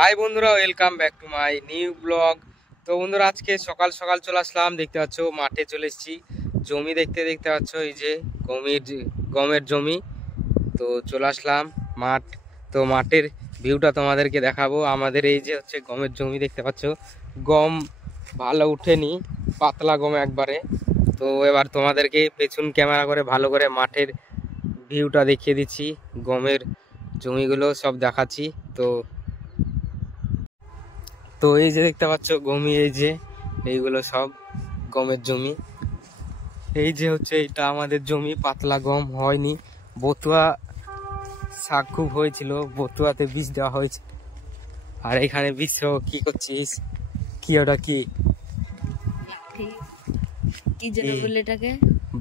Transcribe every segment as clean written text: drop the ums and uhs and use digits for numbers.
হাই বন্ধুরা, welcome back to my new blog. তো বন্ধুরা, আজকে সকাল সকাল চলে আসলাম। দেখতে পাচ্ছ মাঠে চলে এসেছি, জমি দেখতে পাচ্ছ, এই যে গমের জমি। তো চলে আসলাম মাঠ। তো মাঠের ভিউটা তোমাদেরকে দেখাবো। আমাদের এই যে হচ্ছে গমের জমি, দেখতে পাচ্ছ গম ভালো উঠেনি, পাতলা গম একবারে। তো এবার তোমাদেরকে পেছন ক্যামেরা করে ভালো করে মাঠের ভিউটা দেখিয়ে দিচ্ছি, গমের জমিগুলো সব দেখাচ্ছি। তো এই যে দেখতে পাচ্ছ গমি, এই যে এইগুলো সব গমের জমি। এই যে হচ্ছে এটা আমাদের জমি, পাতলা গম হয়নি। বতুয়া শাক খুব হয়েছিল, বতুয়াতে বীজ দেওয়া হয়েছে। আর এখানে বীজ কি করছিস? কি ওটা কি বলে এটাকে?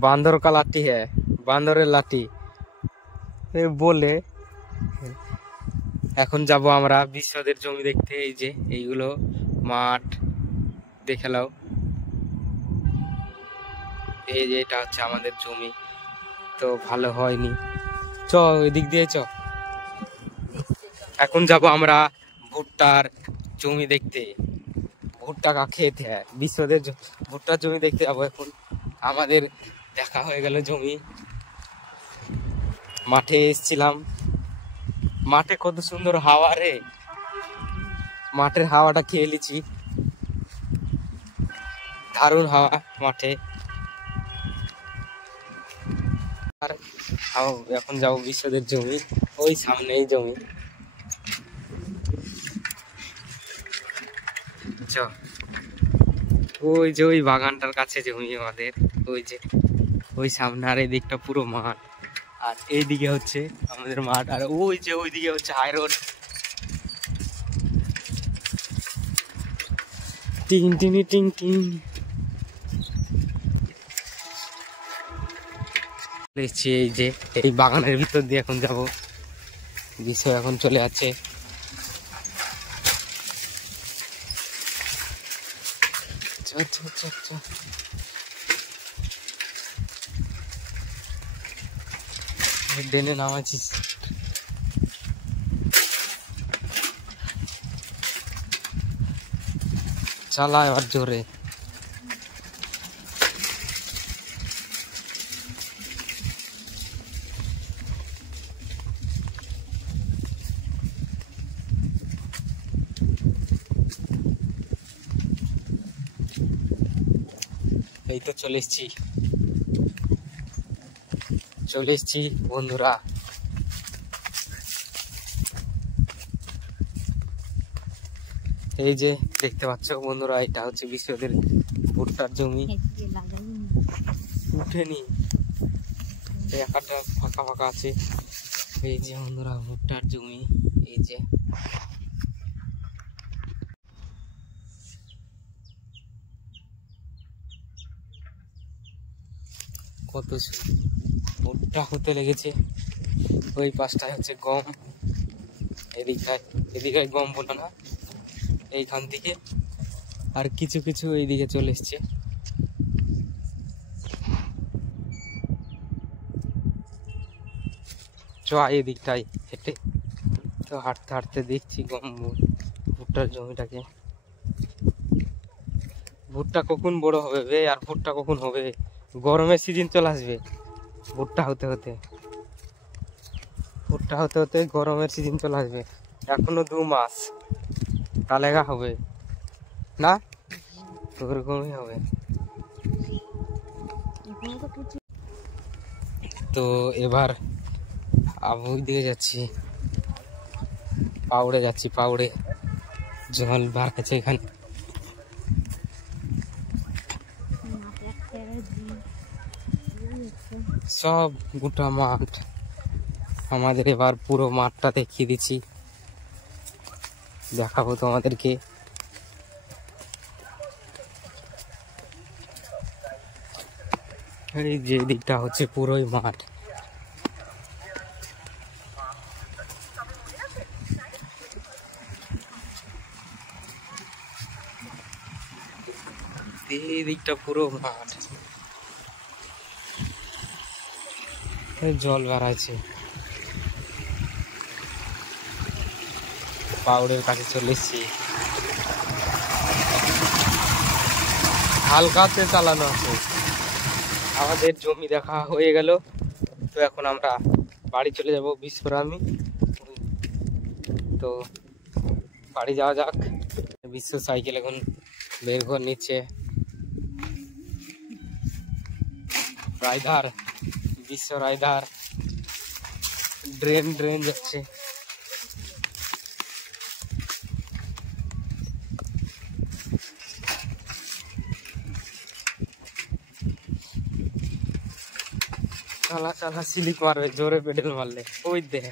বান্দর কা লাঠি, হ্যাঁ বান্দরের লাঠি বলে। এখন যাব আমরা বিশ্বদের জমি দেখতে। এই যে এইগুলো মাঠ, দেখে নাও। এই যে এটা হচ্ছে আমাদের জমি, তো ভালো হয়নি। চ ওই দিক দিয়ে চ। এখন যাব আমরা ভুট্টার জমি দেখতে। ভুট্টা কা ক্ষেত, হ্যাঁ বিশ্বদের ভুট্টার জমি দেখতে যাবো এখন। আমাদের দেখা হয়ে গেল জমি। মাঠে এসছিলাম, মাঠে কত সুন্দর হাওয়া রে, মাঠের হাওয়াটা খেয়ে নিচ্ছি, দারুণ হাওয়া মাঠে। আর এখন যাবো বিশ্বদের জমি, ওই সামনেই জমি। ওই যে ওই বাগানটার কাছে জমি আমাদের, ওই যে ওই সামনে। আর এই দিকটা পুরো মাঠ, আর এইদিকে হচ্ছে আমাদের মাঠ। আর ওই যে ওইদিকে হচ্ছে হাই রোড। টিং টিনি টিং টিং। দেখছি এই যে এই বাগানের ভিতর দিয়ে এখন যাব। বিষয় এখন চলে যাচ্ছে। ডেনে নামাচ্ছিস। চালা এবার জোরে। এই তো চলে এসছি বন্ধুরা। এই যে দেখতে পাচ্ছ বন্ধুরা, এটা হচ্ছে বিশ্বদের ভুট্টার জমি। উঠেনি, একটা ফাঁকা ফাঁকা আছে। এই যে বন্ধুরা ভুট্টার জমি, এই যে কত ভুট্টা হতে লেগেছে। ওই পাশটায় হচ্ছে গম, এদিকে গম বলো না, এইখান থেকে আর কিছু কিছু এইদিকে চলে এসছে। চ এদিকটাই হেঁটে, তো হাঁটতে হাঁটতে দেখছি গম ভুট্টার জমিটাকে। ভুট্টা কখন বড় হবে বে, আর ভুট্টা কখন হবে? গরমের সিজন চলে আসবে, ভুট্টা হতে হতে গরমের সিজন চলে আসবে। এখনো 2 মাস, তালেগা হবে না, ওরকমই হবে। তো এবার ওই দিকে যাচ্ছি, পাউড়ে যাচ্ছি। পাউড়ে জল বার আছে এখানে। সব গোটা মাঠ আমাদের। এবার পুরো মাঠটা দেখিয়ে দিচ্ছি, দেখাবো তোমাদেরকে। এই যে দিকটা হচ্ছে পুরোই মাঠ। এই দিকটা পুরো মাঠ, জল বাড়াচ্ছে। পাউড়ের কাছে চলে এসেছি। হালকাতে চালানো আছে। আমাদের জমি দেখা হয়ে গেল, তো এখন আমরা বাড়ি চলে যাব বিশ্বরামি। তো বাড়ি যাওয়া যাক। বিশ্ব সাইকেল এখন বের করে নিচ্ছে রাইডার, বিশ্ব রাইডার। ড্রেন যাচ্ছে। চালা চালা, স্লিপ মারবে জোরে পেডেল মারলে। ওই দেখে